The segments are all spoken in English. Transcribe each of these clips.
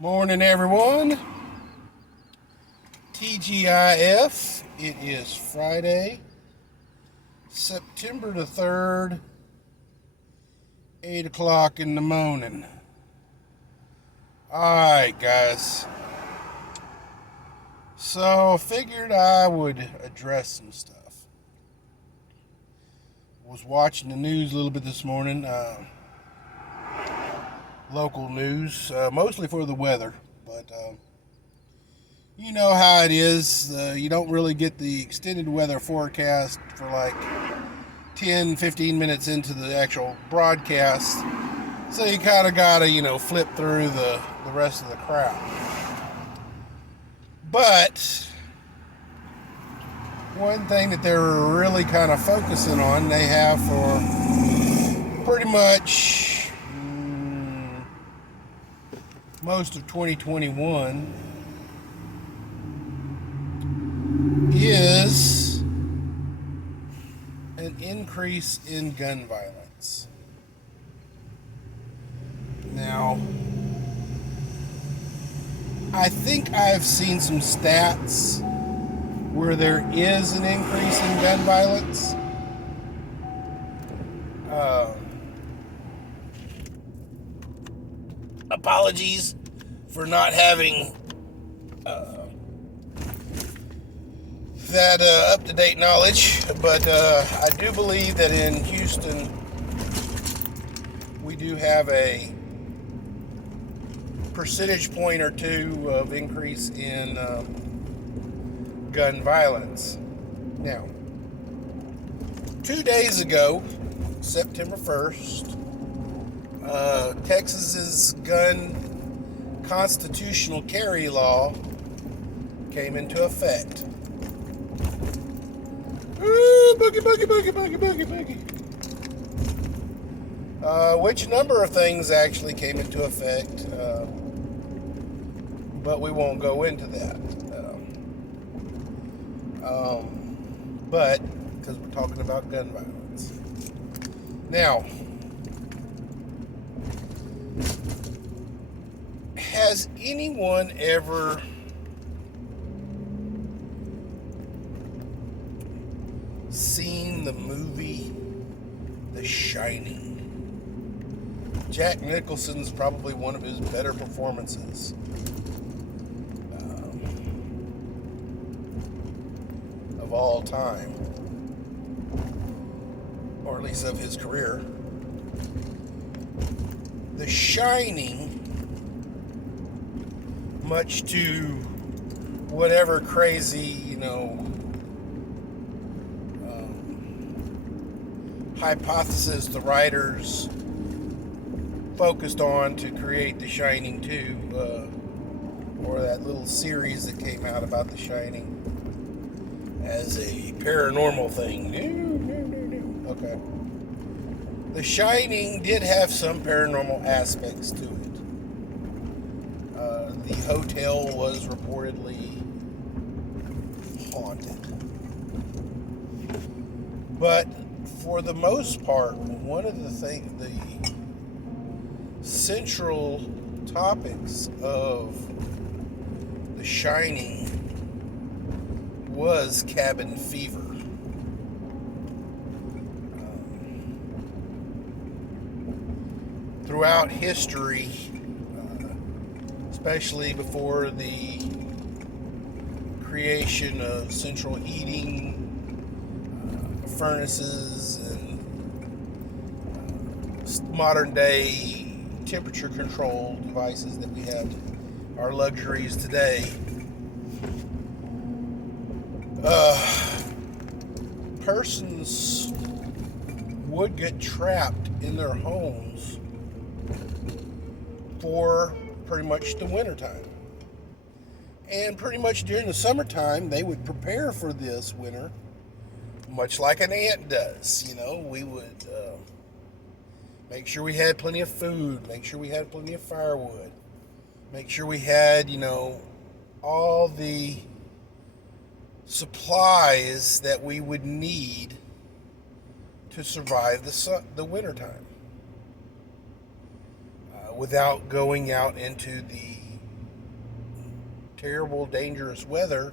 Morning, everyone. TGIF. It is Friday, September the 3rd, 8 o'clock in the morning. Alright, guys. So, figured I would address some stuff. Was watching the news a little bit this morning. Local news, mostly for the weather, but you know how it is. You don't really get the extended weather forecast for like 10, 15 minutes into the actual broadcast. So you kind of got to, flip through the rest of the crowd. But one thing that they're really kind of focusing on, they have for pretty much most of 2021, is an increase in gun violence. Now, I think I've seen some stats where there is an increase in gun violence. Apologies for not having that up-to-date knowledge, but I do believe that in Houston we do have a percentage point or two of increase in gun violence. Now, 2 days ago, September 1st, Texas's gun constitutional carry law came into effect. Ooh, boogie, boogie, boogie, boogie, boogie, boogie. Which number of things actually came into effect, but we won't go into that. But, because we're talking about gun violence. Now, has anyone ever seen the movie The Shining? Jack Nicholson's probably one of his better performances. Of all time, or at least of his career. The Shining, much to whatever crazy, hypothesis the writers focused on to create The Shining 2, or that little series that came out about The Shining as a paranormal thing. No. Okay. The Shining did have some paranormal aspects to it. The hotel was reportedly haunted. But for the most part, one of the central topics of The Shining was cabin fever. Throughout history, especially before the creation of central heating, furnaces, and modern day temperature control devices that we have, our luxuries today, persons would get trapped in their homes for pretty much the wintertime. And pretty much during the summertime, they would prepare for this winter, much like an ant does. We would make sure we had plenty of food, make sure we had plenty of firewood, make sure we had, all the supplies that we would need to survive the wintertime. Without going out into the terrible, dangerous weather,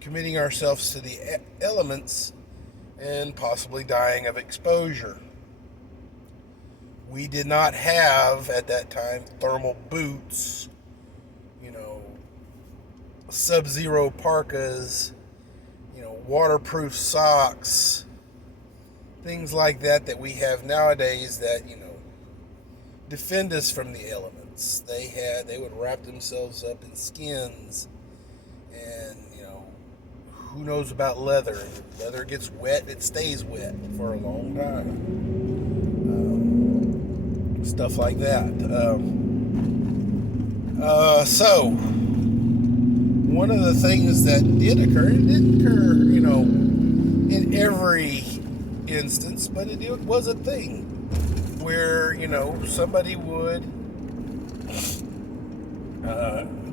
committing ourselves to the elements, and possibly dying of exposure. We did not have, at that time, thermal boots, sub-zero parkas, waterproof socks, things like that we have nowadays that, defend us from the elements. They would wrap themselves up in skins, and, who knows about leather? Leather gets wet, it stays wet for a long time. Stuff like that. So, one of the things that did occur, it didn't occur, in every instance, but it was a thing where, somebody would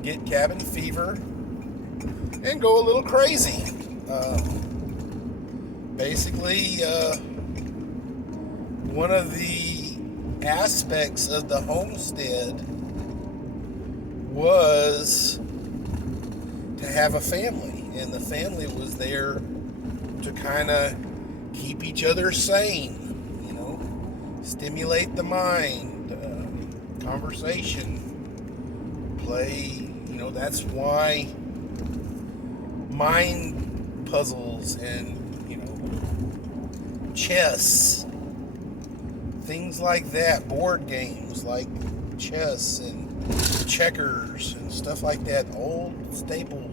get cabin fever and go a little crazy. Basically, one of the aspects of the homestead was to have a family, and the family was there to kind of keep each other sane, stimulate the mind, conversation, play, that's why mind puzzles and, chess, things like that, board games like chess and checkers and stuff like that, old staple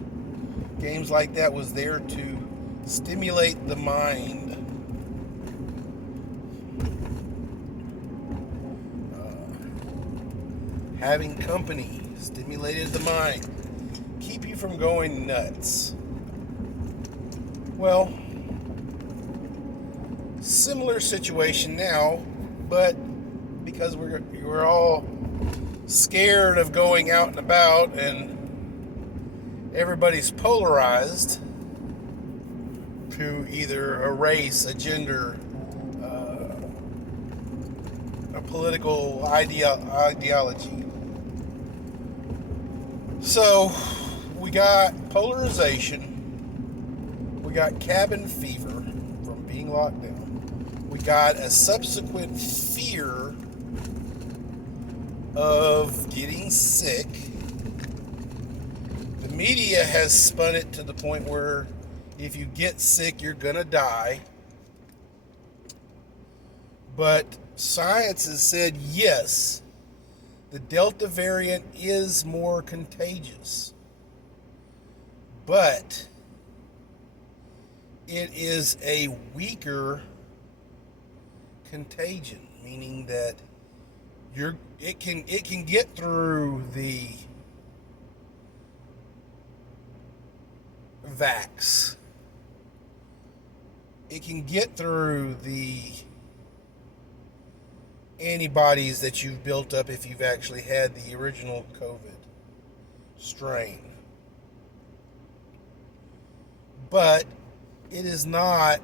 games like that was there to stimulate the mind. Having company stimulated the mind, keep you from going nuts. Well, similar situation now, but because we're all scared of going out and about, and everybody's polarized to either a race, a gender, a political ideology. So we got polarization, we got cabin fever from being locked down, we got a subsequent fear of getting sick. The media has spun it to the point where if you get sick, you're gonna die. But science has said yes, the Delta variant is more contagious, but it is a weaker contagion, meaning that it can get through the vax. It can get through the antibodies that you've built up if you've actually had the original COVID strain. But it is not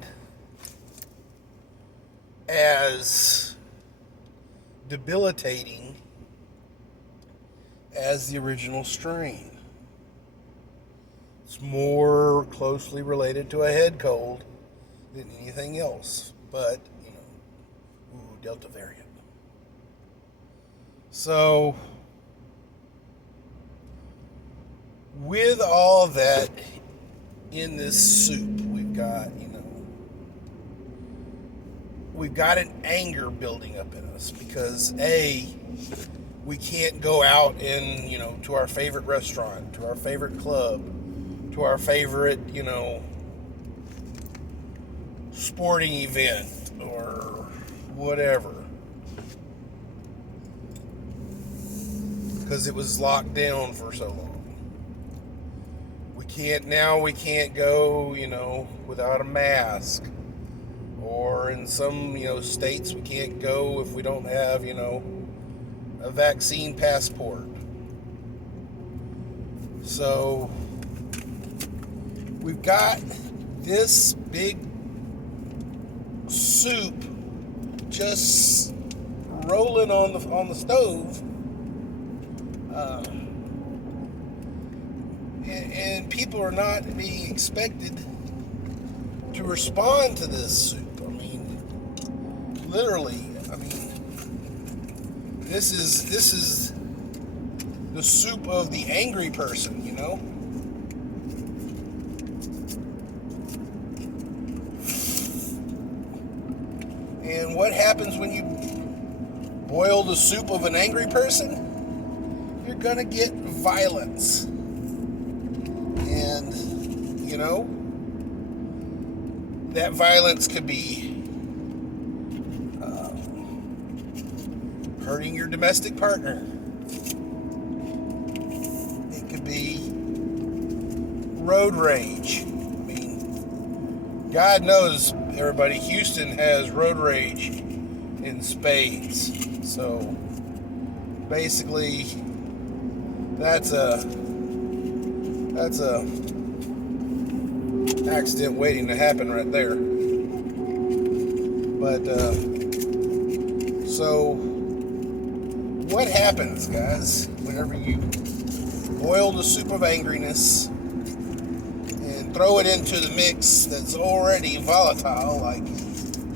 as debilitating as the original strain. It's more closely related to a head cold than anything else. But, Delta variant. So, with all that in this soup, we've got an anger building up in us because we can't go out and, to our favorite restaurant, to our favorite club, to our favorite, sporting event or whatever. Because it was locked down for so long. We can't go, without a mask. Or in some, states we can't go if we don't have, a vaccine passport. So we've got this big soup just rolling on the stove. people are not being expected to respond to this soup. I mean, literally. I mean, this is the soup of the angry person, you know? And what happens when you boil the soup of an angry person? You're gonna get violence. And, you know, that violence could be hurting your domestic partner. It could be road rage. I mean, God knows, everybody, Houston has road rage in spades. So basically, that's a accident waiting to happen right there. But so what happens, guys, whenever you boil the soup of angriness and throw it into the mix that's already volatile, like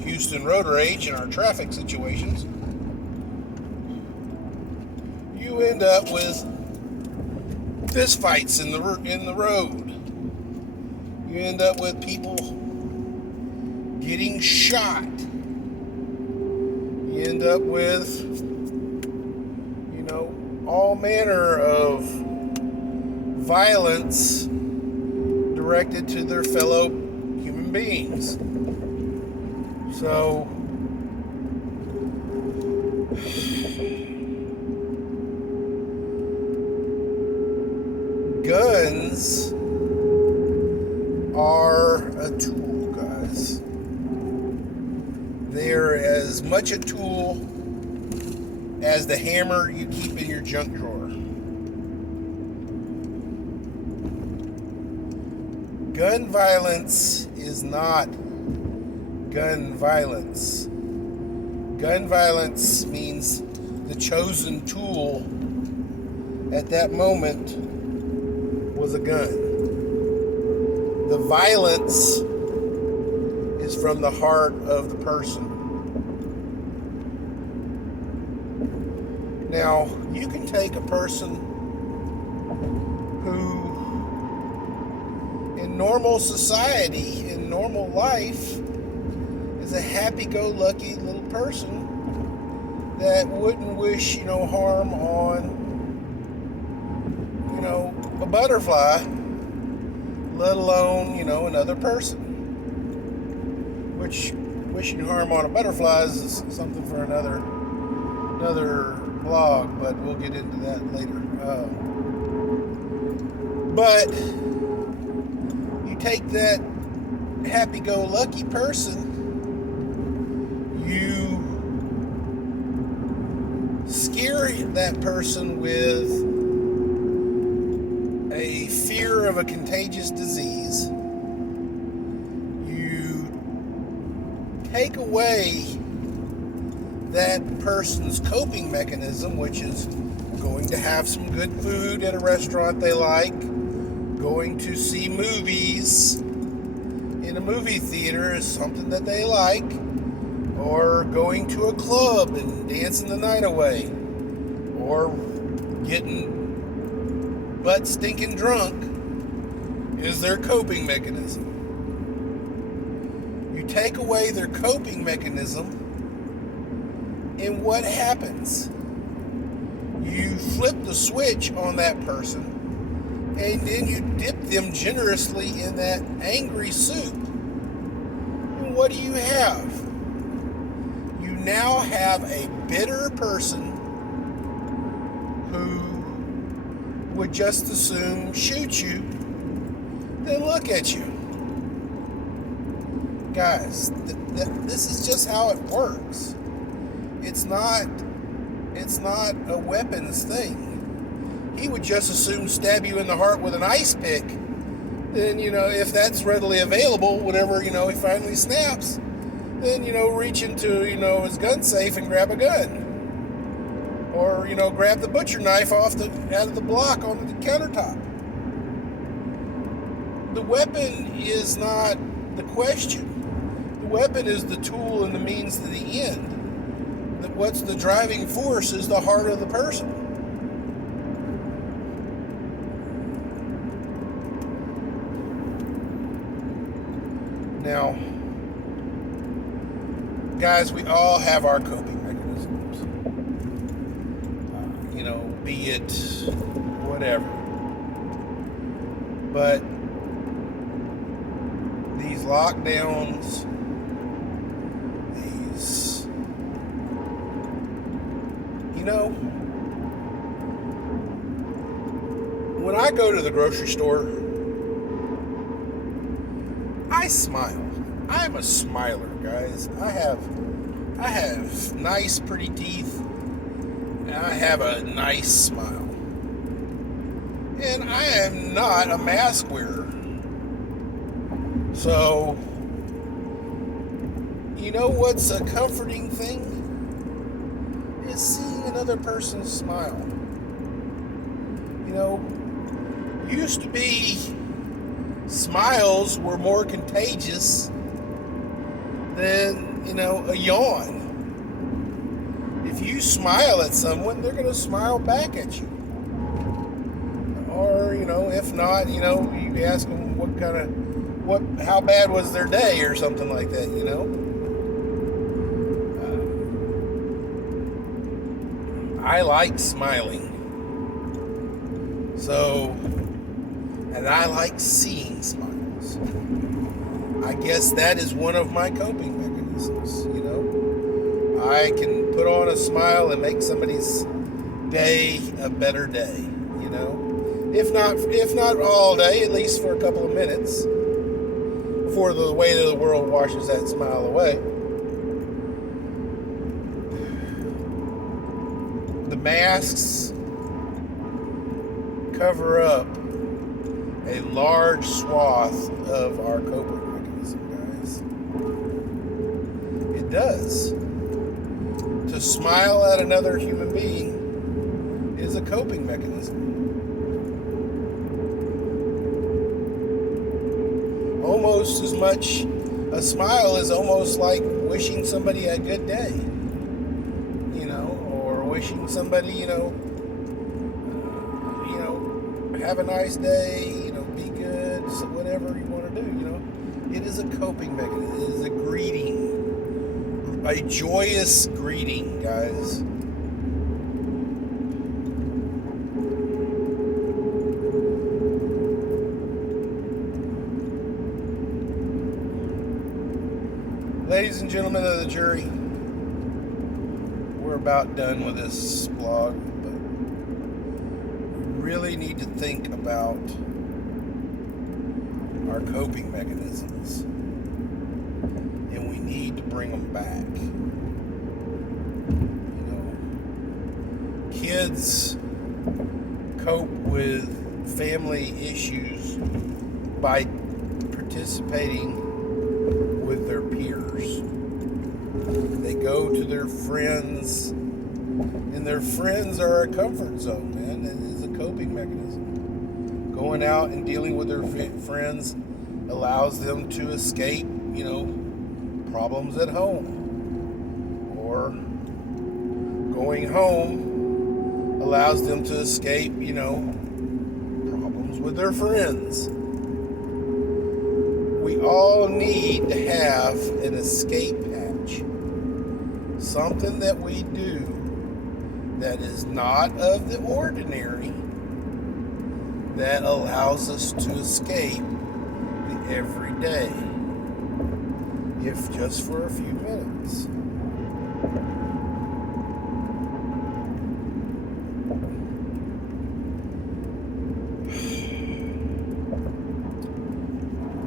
Houston road rage and our traffic situations? You end up with fist fights in the road. You end up with people getting shot. You end up with, you know, all manner of violence directed to their fellow human beings. So guns are a tool, guys. They're as much a tool as the hammer you keep in your junk drawer. Gun violence is not gun violence. Gun violence means the chosen tool at that moment was a gun. The violence is from the heart of the person. Now, you can take a person who, in normal society, in normal life, is a happy-go-lucky little person that wouldn't wish, harm on, a butterfly, let alone, another person. Which, wishing harm on a butterfly is something for another blog, but we'll get into that later. But you take that happy-go-lucky person, you scare that person with a fear of a contagious disease. You take away that person's coping mechanism, which is going to have some good food at a restaurant they like, going to see movies in a movie theater is something that they like, or going to a club and dancing the night away, or getting butt stinking drunk is their coping mechanism. You take away their coping mechanism, and what happens? You flip the switch on that person, and then you dip them generously in that angry soup. And what do you have? You now have a bitter person who would just as soon shoot you than look at you. Guys, this is just how it works. It's not a weapons thing. He would just as soon stab you in the heart with an ice pick than, if that's readily available, whenever, he finally snaps, then, reach into, his gun safe and grab a gun. Or, grab the butcher knife out of the block on the countertop. the weapon is not the question. The weapon is the tool and the means to the end. What's the driving force is the heart of the person. Now, guys, we all have our coping mechanisms. Be it whatever. But these lockdowns, when I go to the grocery store, I smile. I'm a smiler, guys. I have nice, pretty teeth, and I have a nice smile. And I am not a mask wearer. So, you know what's a comforting thing? Is seeing another person smile. Used to be smiles were more contagious than, a yawn. If you smile at someone, they're going to smile back at you. Or, if not, you ask them how bad was their day or something like that, I like smiling. And I like seeing smiles. I guess that is one of my coping mechanisms, I can put on a smile and make somebody's day a better day, If not all day, at least for a couple of minutes before the weight of the world washes that smile away. The masks cover up a large swath of our coping mechanism, guys. It does. To smile at another human being is a coping mechanism. Almost as much, a smile is almost like wishing somebody a good day, or wishing somebody, have a nice day, be good, so whatever you want to do, It is a coping mechanism. It is a greeting, a joyous greeting, guys. Ladies and gentlemen of the jury, we're about done with this blog, but we really need to think about our coping mechanisms, and we need to bring them back. Kids cope with family issues by participating with their peers. They go to their friends, and their friends are a comfort zone, man. It is a coping mechanism. Going out and dealing with their friends allows them to escape, problems at home. Or going home allows them to escape, problems with their friends. We all need to have an escape hatch. Something that we do that is not of the ordinary, that allows us to escape the everyday, if just for a few minutes.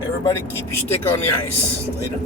Everybody keep your stick on the ice. Later.